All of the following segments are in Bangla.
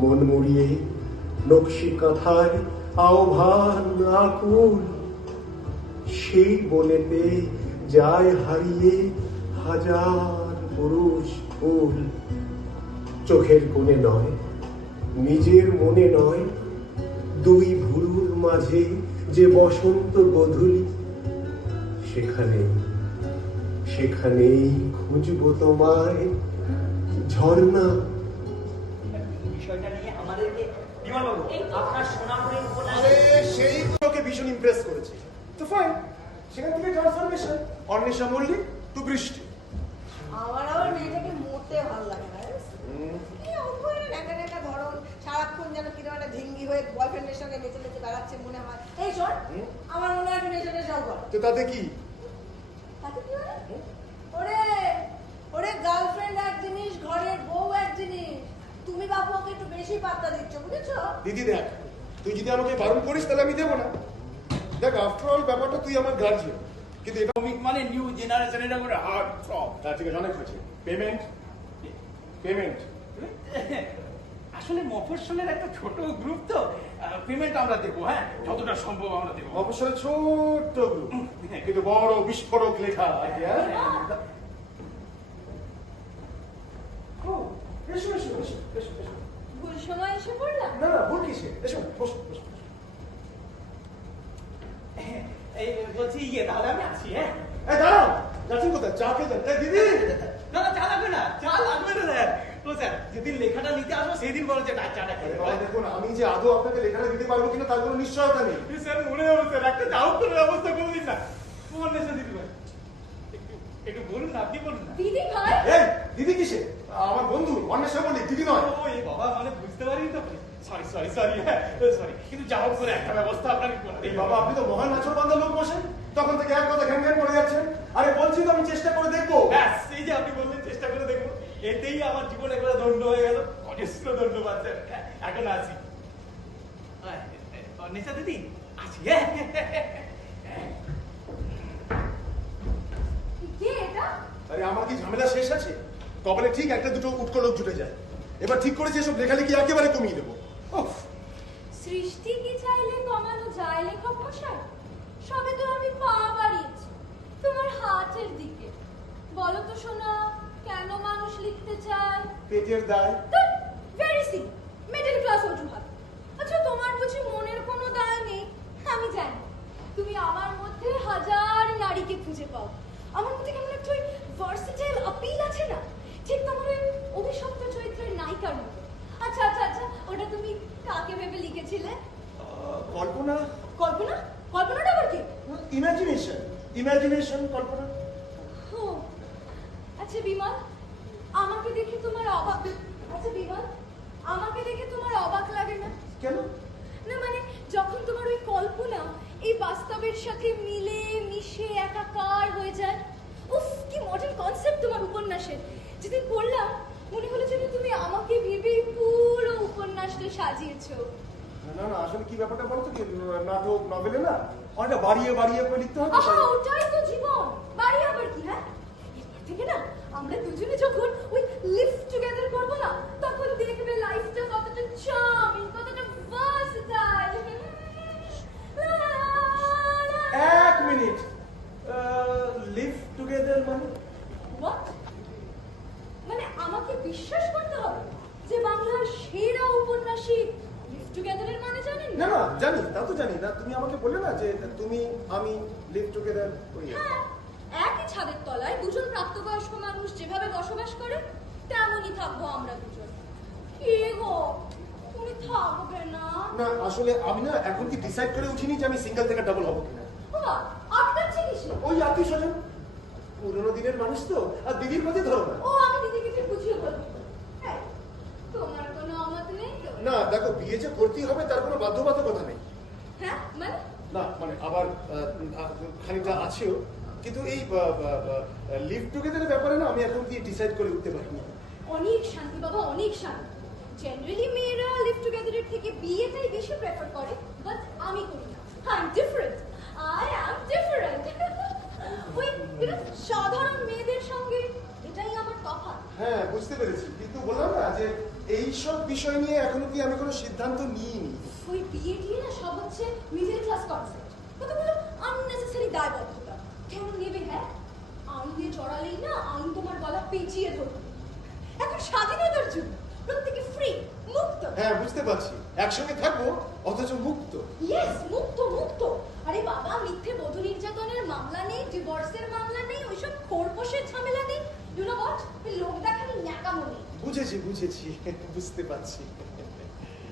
মন মুড়িয়ে নকশি কাঁথার আহ্বান আকুল, সেই বনেতে যায় হারিয়ে হাজার পুরুষ ফুল। চোখের কোণে নয়, নিজের মনে নয়, দুই ভুরুর মাঝে যে বসন্ত গধূলি, সেখানেই সেখানেই খুঁজবো তোমায় ঝর্ণা। বিষয়টা নিয়ে আমাদেরকে বিমলবাবু আপনার সোনাপুরের আরে সেই তোকে ভীষণ ইমপ্রেস করেছে, তো ফাইন, সেখান থেকে ট্রান্সফরমেশন অন্বেষা মল্লিক টু বৃষ্টি। আমার আবার মেয়েটাকে মরতে ভালো লাগে না, এই অভয়ের একা একা ধরন, সারাক্ষণ যেন কিরকম একটা ঢিঙ্গি হয়ে বয়ফ্রেন্ডের সঙ্গে নেচে নেচে বেড়াচ্ছে মনে হয়। এই শোন, আমার মনে হয় নেচে নেচে যাও কর। তো তাতে কি? তাতে কি হয়? ওরে ওরে গার্লফ্রেন্ড এক জিনিস, ঘরের বউ এক জিনিস। তুমি বাবু ওকে একটু বেশি পাত্তা দিচ্ছ, বুঝেছো? দিদি দেখ, তুই যদি আমাকে বারণ করিস তাহলে আমি দেবো না। দেখ, আফটার অল ব্যাপারটা তুই আমার গার্জিয়ান, কিন্তু এটা মানে নিউ জেনারেশনের একটা হার্ড টপ। ঠিক আছে, অনেক হয়েছে। পেমেন্ট পেমেন্ট আসলে মফস্বলের একটা ছোট গ্রুপ তো, পেমেন্ট আমরা দেবো, হ্যাঁ যতটা সম্ভব আমরা দেবো। অবসরে ছোট্ট গ্রুপ, কিন্তু বড় বিস্ফোরক লেখা আর কি। হ্যাঁ, ও, এসো এসো এসো এসো এসো। ভুল সময় এসে পড়লাম। না না, ভুল কিসে, এসো বসো বসো। এই বলছি তাহলে আমি আসি। হ্যাঁ দাঁড়াও, যাচ্ছেন কোথায়? চা খেয়ে যান। দিদি না না, চা লাগবে না, চা লাগবে না স্যার। ও স্যার, যেদিন লেখাটা নিতে আসবো সেদিন বলো যে চাটা খেতে। দেখুন, আমি যে আদৌ আপনাকে লেখাটা দিতে পারবো কিনা তার কোনো নিশ্চয়তা নেই। স্যার মনে হবে স্যার, একটা যাও করে ব্যবস্থা করে দিন না। তোমার নেশা দিদি ভাই, একটু বলুন না, আপনি বলুন না। দিদি ভাই? এই দিদি কিসে? আমার বন্ধু অন্বেষা মল্লিক, দিদি নয়। ও এই বাবা, মানে বুঝতে পারিনি তো। সরি সরি সরি, হ্যাঁ সরি, কিন্তু যা হোক করে একটা ব্যবস্থা আপনাকে করে এই দিই। বাবা, আপনি তো মহান নাচর বান্ধব লোক বসেন, তখন থেকে এক কথা ঘ্যান ঘ্যান করে যাচ্ছেন। আরে বলছি তো আমি চেষ্টা করে দেখবো। ব্যাস, এই যে আপনি বললেন চেষ্টা করে দেখবো, এতেই আমার জীবন একবার ধন্য হয়ে গেল। অজস্র ধন্যবাদ স্যার, এখন আসি। নেশা দিদি আসি। কে এটা? আরে আমার কি ঝামেলা শেষ আছে? কপালে ঠিক একটা দুটো উটকো লোক জুটে যায়। এবার ঠিক করেছি এসব লেখালেখি একেবারে কমিয়ে দেবো। সৃষ্টি কি চাইলে কমানো যায় লেখক মশাই? সবে তো আমি পা বাড়িয়েছি তোমার হাতের দিকে। বলো তো শোনা, কেন মানুষ লিখতে চায়? পেটের দায়। ভেরি সিম্পল, মিডল ক্লাস অজুহাত। আচ্ছা, তোমার বুঝি মনের কোনো দায় নেই? আমি জানি তুমি আমার মধ্যে হাজার নারীকে খুঁজে পাও। আমার মধ্যে কেমন একটা ভার্সেটাইল আপিল আছে না, ঠিক তোমার ওই অভিশপ্ত চরিত্রের নায়িকার মতো। আচ্ছা আচ্ছা আচ্ছা, ওটা তুমি কাকে ভেবে লিখেছিলে? কল্পনা। কল্পনা? কল্পনাটা আবার কি? ইমাজিনেশন, ইমাজিনেশন, কল্পনা। ও আচ্ছা বিমল, আমাকে দেখে তোমার অবাক লাগে না? কেন? না মানে, যখন তোমার ওই কল্পনা এই বাস্তবের সাথে মিলে মিশে একাকার হয়ে যায়। উফ, কি মডার্ন কনসেপ্ট তোমার উপন্যাসের। যেদিন পড়লাম মনে হলো যেন তুমি আমাকে ভেবেই পুরো উপন্যাসটা সাজিয়েছো। না না, আসলে কি ব্যাপারটা বলো তো, কি নাটক নভেলে না অনেকটা বাড়িয়ে বাড়িয়ে করে লিখতে হবে। ওটাই তো জীবন, বাড়ি আবার কি? হ্যাঁ, এরপর থেকে না আমরা দুজনে যখন ওই লিভ টুগেদার করবো না, তখন দেখবে লাইফটা কতটা চার্মিং, কতটা ভার্সেটাইল। এক মিনিট, লিভ টুগেদার মানে? হোয়াট? মানে আমাকে বিশ্বাস করতে হবে যে বাংলার সেরা উপন্যাসিক লিভ টুগেদারের মানে জানেন না না, জানি, তা তো জানি না। তুমি আমাকে বললে না যে তুমি আমি লিভ টুগেদার করি। হ্যাঁ, একই ছাদের তলায় দুজন প্রাপ্তবয়স্ক মানুষ যেভাবে বসবাস করে তেমনই থাকবো আমরা দুজন। কি গো, তুমি থাকবে না? না, আসলে আমি না এখন কি ডিসাইড করে উঠিনি যে আমি সিঙ্গেল থেকে ডাবল হবো কিনা। বাবা, আটকাচ্ছে কিসে? ওই আত্মীয় স্বজন, পুরোনো দিনের মানুষ তো, আর দিদির মধ্যে ধরো না। ও, আমি দিদিকে একটু বুঝিয়ে বলবো। এই, তোমার কোনো অমত নেই তো? না দেখো, বিয়ে যে করতেই হবে তার কোনো বাধ্যবাধকতা নেই। হ্যাঁ মানে? না মানে আবার খানিকটা আছেও, কিন্তু এই লিভ টুগেদারের ব্যাপারে না আমি এখন কি ডিসাইড করে উঠতে পারিনি। অনেক শান্তি বাবা, অনেক শান্তি। জেনারেলি মেয়েরা লিভ টুগেদারের থেকে বিয়েটাই বেশি প্রেফার করে, বাট আমি করি না। I am different, I am different. ওই সাধারণ মেয়েদের সঙ্গে এটাই আমার তফাৎ। হ্যাঁ বুঝতে পেরেছি, কিন্তু বললাম না যে এইসব বিষয় নিয়ে এখনো কি আমি কোনো সিদ্ধান্ত নিইনি। ওই বিয়ে টিয়ে না সব হচ্ছে মিডল ক্লাস কনসেপ্ট, কতগুলো আননেসেসারি দায়বদ্ধতা। কেমন নেবে? হ্যাঁ, আইনে জড়ালেই না আইন তোমার গলা পেঁচিয়ে ধরবে। এখন স্বাধীনতার যুগ, প্রত্যেকে ফ্রি, মুক্ত। হ্যাঁ বুঝতে পারছি, একসঙ্গে থাকবো অথচ মুক্ত। ইয়েস, মুক্ত মুক্ত। আরে বাবা, মিথ্যে বধূ নির্যাতনের মামলা নেই, ডিভোর্সের মামলা নেই, ওইসব খোরপোশের ঝামেলা নেই। ইউ নো হোয়াট, লোক দেখানি ন্যাকামো নেই। বুঝেছি বুঝতে পারছি।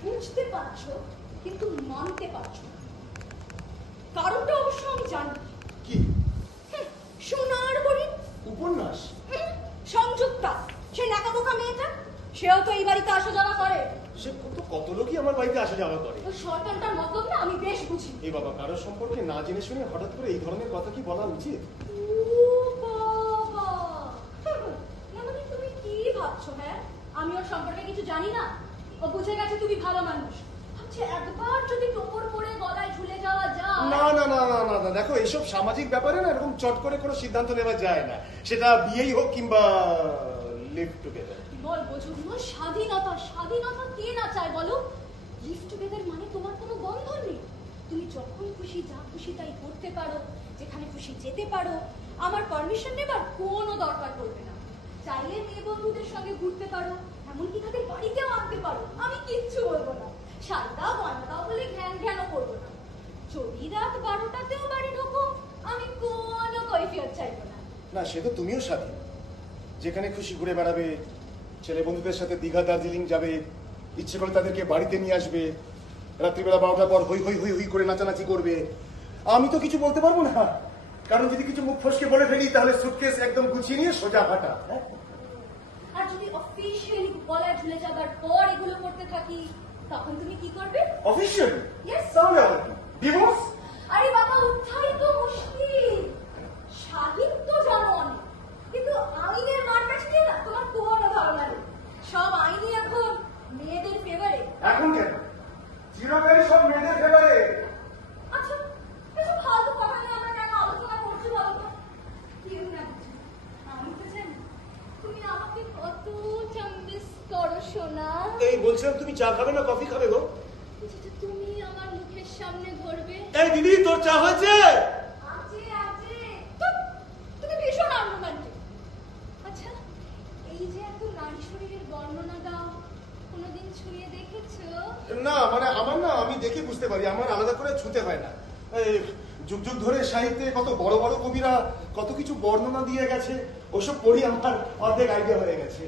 বুঝতে পারছো কিন্তু মানতে পারছো না। কারণটা অবশ্য আমি জানি। কি? সোনার হরিণ উপন্যাস? সংযুক্তা, সে নাকাবোকা মেয়েটা, সেও তো এই বাড়িতে আসা যাওয়া করে। সে কত লোকই আমার বাড়িতে আসা যাওয়া করে। ওই শয়তানটার মতলব না আমি বেশ বুঝি। এই বাবা, কারোর সম্পর্কে না জেনে শুনে হঠাৎ করে এই ধরনের কথা কি বলা উচিত? বাবা, না মানে তুমি কি ভাবছো? হ্যাঁ, আমি ওর সম্পর্কে কিছু জানি না। ও বুঝে গেছে তুমি ভালো মানুষ। আচ্ছা, একবার যদি টোপর পরে গলায় ঝুলে যাওয়া যায়। না, দেখো এইসব সামাজিক ব্যাপারে না এরকম চট করে কোনো সিদ্ধান্ত নেওয়া যায় না, সেটা বিয়েই হোক কিংবা লিভ টুগেদার। বল বোঝুন, স্বাধীনতা কে না চায় বলো? লিভ টুগেদার মানে তোমার কোনো বন্ধন নেই। তুমি যখন খুশি যা খুশি তাই করতে পারো, যেখানে খুশি যেতে পারো। আমার পারমিশন নেবার কোনো দরকার পড়বে না। চাইলে মেয়ে বন্ধুদের সঙ্গে ঘুরতে পারো, এমনকি তাদের বাড়িতেও আনতে পারো, আমি কিচ্ছু বলবো না। শাড়ি গয়না দাও বলে ঘ্যানও করবো না। যদি রাত 12টাতেও বাড়ি ঢোকো, আমি কোনো কৈফিয়ত চাইবো না। না, সে তো তুমিও স্বাধীন, যেখানে খুশি ঘুরে বেড়াবে, ছেলে বন্ধুদের সাথে দীঘা দার্জিলিং যাবে, ইচ্ছে করে তাদেরকে বাড়িতে নিয়ে আসবে, রাত্রিবেলা 12টার পর হই হই হই হই করে নাচানাচি করবে। আমি তো কিছু বলতে পারবো না, কারণ যদি কিছু মুখ ফসকে বলে ফেলি তাহলে সুটকেস একদম গুছিয়ে নিয়ে সোজা হাঁটা। আর যদি অফিশিয়ালি গলায় ঝুলে যাবার পর এগুলো করতে থাকি, তখন তুমি কি করবে? অফিশিয়ালি? Yes. তাহলে আবার কি? ডিভোর্স? আরে বাবা, উদ্ধারই তো মুশকিল। সাহিত্য জানো অনেক, কিন্তু আইনের মারপ্যাচ নিয়ে না তোমার কোনো ধারণা নেই। সব আইনই এখন মেয়েদের ফেভারে। এখন কেন? চিরকালই সব মেয়েদের ফেভারে। আচ্ছা, এসব ফালতু কথা নিয়ে আমরা কেন আলোচনা করছি বলো তো? কেউ না কিছু, আমি তো জানি তুমি আমাকে কতটা মিস করো সোনা। এই বলছিলাম, তুমি চা খাবে না কফি খাবে গো? যেটা তুমি আমার মুখের সামনে ধরবে। এই দিদি, তোর চা হয়েছে? আছে। তুমি ভীষণ আনরোম্যান্টিক। আচ্ছা, এই যে এত নারী শরীরের বর্ণনা দাও, কোনোদিন ছুঁয়ে দেখেছো? না মানে আমার না, আমি দেখে বুঝতে পারি, আমার আলাদা করে ছুঁতে হয় না। এই যুগ যুগ ধরে সাহিত্যে কত বড় বড় কবিরা কত কিছু বর্ণনা দিয়ে গেছে, ওসব পড়ি আমার অর্ধেক আইডিয়া হয়ে গেছে।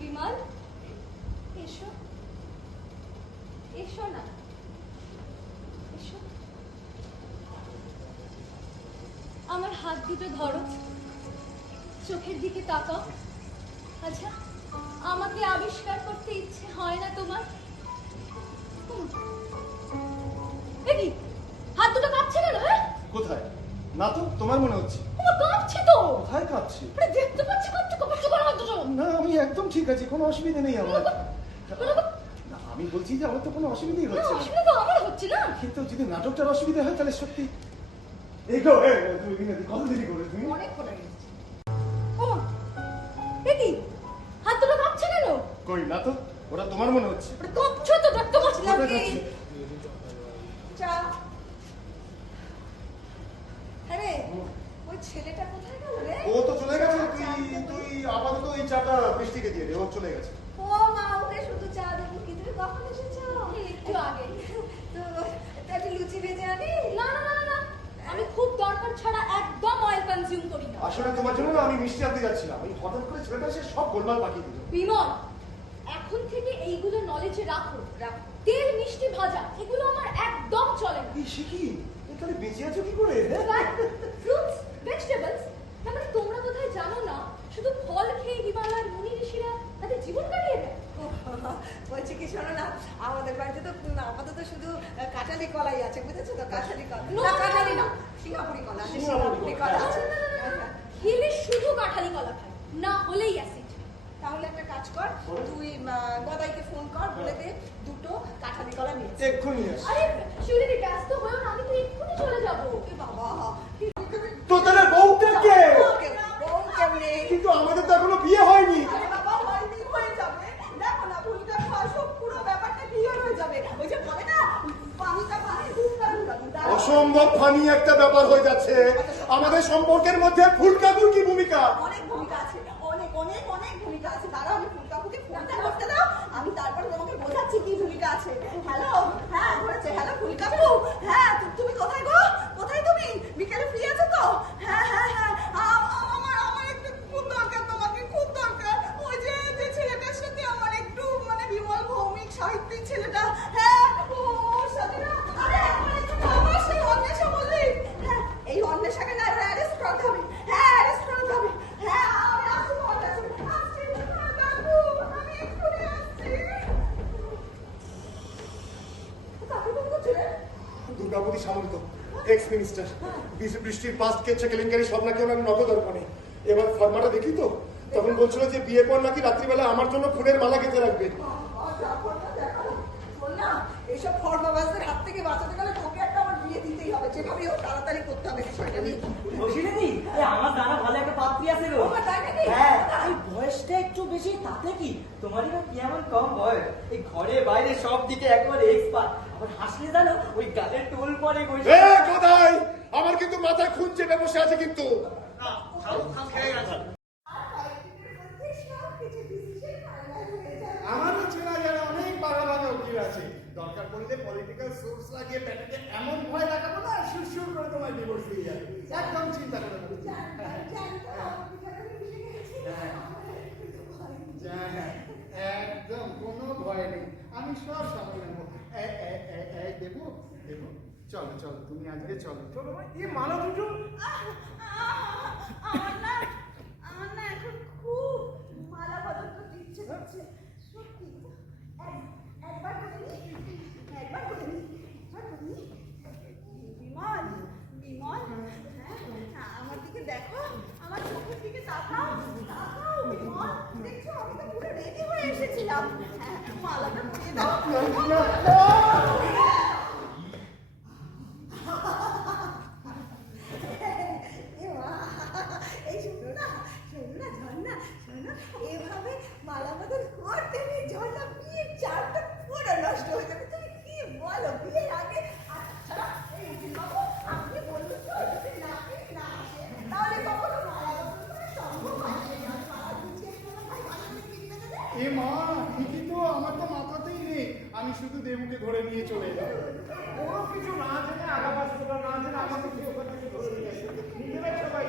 বিমল, এসো এসো না, এসো। আমার হাত দুটো ধরো, চোখের দিকে তাকাও। আচ্ছা, আমাকে আবিষ্কার করতে ইচ্ছে হয় না তোমার? দেখি হাত দুটো কাঁপছে কেন? হ্যাঁ, কোথায়? না তো, তোমার মনে হচ্ছে। তোমার কাঁপছে তো। কোথায় কাঁপছে? আরে দেখতে পাচ্ছি কাঁপছে, কাঁপছে করে হাত দুটো। না, আমি একদম ঠিক আছি, কোনো অসুবিধা নেই আমার। না, আমি বলছি যে আমার তো কোনো অসুবিধাই না, হচ্ছে না। অসুবিধা তো আমার হচ্ছে না। কিন্তু যদি নাটকটার অসুবিধা হয় তাহলে সত্যি। এই তো, তুমি বিনাদি কত দেরি করে তুমি? অনেকক্ষণ হয়ে গেছে। ও দেখি হাত দুটো কাঁপছে কেন? কই না তো, ওরা তোমার মনে হচ্ছে। আরে কাঁপছে তো, দেখতে পাচ্ছি না কোথায় কি? কাঁপছে? চা। আরে ওই ছেলেটা কোথায় গেল রে? ও তো চলে গেছে, তুই আপাতত এই চাটা বৃষ্টিকে দিয়ে দে, ও চলে গেছে। ও মা, ওকে শুধু চা দেবো কি? তুমি কখন এসেছো? একটু আগে। তো একটা লুচি ভেজে আনি? না, আমি খুব দরকার ছাড়া একদম অয়েল কনজিউম করি না। আসলে তোমার জন্য না আমি মিষ্টি আনতে যাচ্ছিলাম, এই হঠাৎ করে ছেলেটা এসে সব গোলমাল পাকিয়ে দিল। বিমল, এখন থেকে এইগুলো নলেজে রাখো। তেল মিষ্টি ভাজা এগুলো আমার একদম চলে না। এই সে কি? তাহলে বেঁচে আছো কি করে? ফ্রুটস, ভেজিটেবলস, তার মানে তোমরা বোধহয় জানো না, শুধু ফল খেয়ে হিমালয়ের মুনি ঋষিরা তাদের জীবন কাটিয়ে দেয়। বলছি কি, শোনো না, আমাদের বাড়িতে তো আপাতত শুধু কাঁঠালি কলাই আছে, বুঝেছো তো? কাঁঠালি কলা No, না, no, কাঁঠালি no, না, no. সিঙ্গাপুরি কলা আছে, সিঙ্গাপুরি সিঙ্গাপুরি কলা। কলা আছে। খেলে শুধু কাঁঠালি কলা খায়, না হলেই অ্যাসিড। তাহলে একটা কাজ কর, তুই গদাইকে ফোন কর, বলে দে দুটো কাঁঠালি কলা নিয়ে আসতে। এক্ষুনি আস। আরে শিউলি, ব্যস্ত হয়েও না, আমি তো এক্ষুনি চলে যাবো। এ বাবা, তো তাহলে বউটা কে? বউ কেমনে? কিন্তু আমাদের তো এখনো বিয়ে হয় অসম্ভব ফানি একটা ব্যাপার হয়ে যাচ্ছে। আমাদের সম্পর্কের মধ্যে ফুলকাকুর কি ভূমিকা? অনেক ভূমিকা আছে, অনেক অনেক অনেক ভূমিকা আছে। দাঁড়াও, আমি ফুলকাকুকে ফোনটা করতে দাও, আমি তারপর তোমাকে বোঝাচ্ছি কি ভূমিকা আছে। হ্যালো, হ্যাঁ ধরেছে। হ্যালো ফুলকাকু, হ্যাঁ তুমি কোথায় গো? কোথায় তুমি? বিকেলে ফ্রি আছো তো? হ্যাঁ হ্যাঁ হ্যাঁ, আমার একটু খুব দরকার, তোমাকে খুব দরকার। ওই যে ছেলেটার সাথে আমার একটু মানে বিমল ভৌমিক সাহিত্যিক ছেলেটা, হ্যাঁ ওর সাথে না, আরে আমার একটু খবর, সেই অন্বেষা বললি। হ্যাঁ এই অন্বেষাকে না অ্যারেস্ট করাতে হবে। হ্যাঁ অ্যারেস্ট করাতে হবে। হ্যাঁ আমি আসছি, আসছি কাকু, আমি এক্ষুনি আসছি। কাকু তুমি কোথায়? দুর্গাবতী সামন্ত, এক্স মিনিস্টার। বৃষ্টির পাস্ট কেচ্ছে কেলেঙ্কারি সব নাকি ওনার নগদ অর্পণে। এবার ফর্মাটা দেখি তো, তখন বলছিল যে বিয়ে পর নাকি রাত্রিবেলা আমার জন্য ফুলের মালা গেঁথে রাখবে। এইসব ফর্মাবাজদের হাত থেকে বাঁচাতে গেলে তোকে একটা আমার বিয়ে দিতেই হবে, যেভাবেই হোক তাড়াতাড়ি করতে হবে বিষয়টা নিয়ে। বসিনি আমার জানা ভালো একটা পাত্রী আছে গো। আমার তাই নাকি? হ্যাঁ, এই বয়সটা একটু বেশি, তাতে কি তোমারই বা কি এমন কম বয়স, এই ঘরে বাইরে সব দিকে একেবারে এক্সপার্ট। আবার হাসলে জানো ওই গালের টোল পরে এ কোথায়? আমার কিন্তু মাথায় খুন চেপে বসে আছে কিন্তু। আমারও চেনা যারা অনেক বাঘা বাঘা উকিল আছে, দরকার পড়লে পলিটিক্যাল সোর্স লাগিয়ে প্যাকেটে এমন ভয় লাগাবো না সুর করে তোমার ডিভোর্স দিয়ে যাবে। একদম চিন্তা করো না। একদম কোনো ভয় নেই, আমি সব সামলে নেবো। দেবো দেবো, চলো চলো তুমি আজকে চলো চলো। এই মালা দুটো আমার না এখন খুব মালা বদল করতে ইচ্ছে করছে, সত্যি। একবার করে নি, একবার করে নি, একবার করে নি। বিমল, বিমল, হ্যাঁ আমার দিকে দেখো, আমার চোখের দিকে তাকাও, তাকাও বিমল। দেখছো আমি তো পুরো রেডি হয়ে এসেছিলাম। হ্যাঁ মালাটা পরিয়ে দাও। এই শোনো না, শোনো না ঝর্ণা, শোনো এভাবে মালা বদল করতে নেই ঝর্ণা, বিয়ের চারটা পুরো নষ্ট হয়ে যাবে। তুমি কি বলো বিয়ের আগে? আচ্ছা এই উকিল বাবু, আপনি বলুন তো যদি নাকি না আসে তাহলে কখনো মালা বদল করা সম্ভব হয় না? মালা গুছিয়ে কোনো ভাই বান্ধবী কিনবে দেবে? এ মা, ঠিকই তো, আমার তো মাথাতেই নেই। আমি শুধু দেবুকে ধরে নিয়ে চলে এলাম। কোনো কিছু না জেনে, আগাবাস্তটা না জেনে আমাকে কেউ ওখান থেকে ধরে নিয়ে আসে। নিজেরা সবাই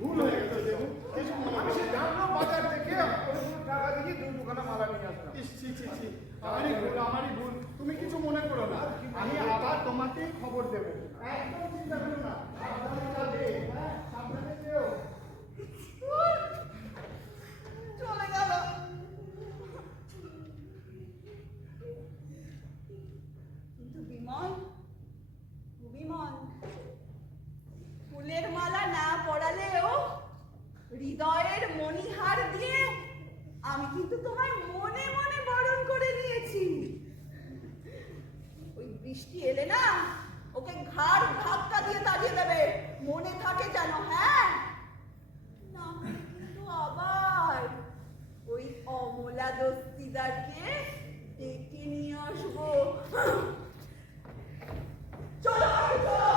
ভুল হয়ে গেল দেবু। আমি সে জানলাম বাজার থেকে কোনো টাকা দিয়ে দুখানা মালা নিয়ে আসলাম। আমারই ভুল, তুমি কিছু মনে করো না। আমি আবার তোমাকেই খবর দেবো, একদম চিন্তা করো না। সাবধানে যাবে, হ্যাঁ সাবধানে যেও। চলে গেল। কিন্তু বিমল, বিমল, ফুলের মালা না পরালেও হৃদয়ের মণিহার দিয়ে আমি কিন্তু তোমায় মনে মনে বরণ করে নিয়েছি। ওই বৃষ্টি এলে না ওকে ঘাড় ধাক্কা দিয়ে তাড়িয়ে দেবে, মনে থাকে যেন। হ্যাঁ না কিন্তু আবার ওই অমলা দস্তিদারকে ডেকে নিয়ে আসবো। চলো চলো।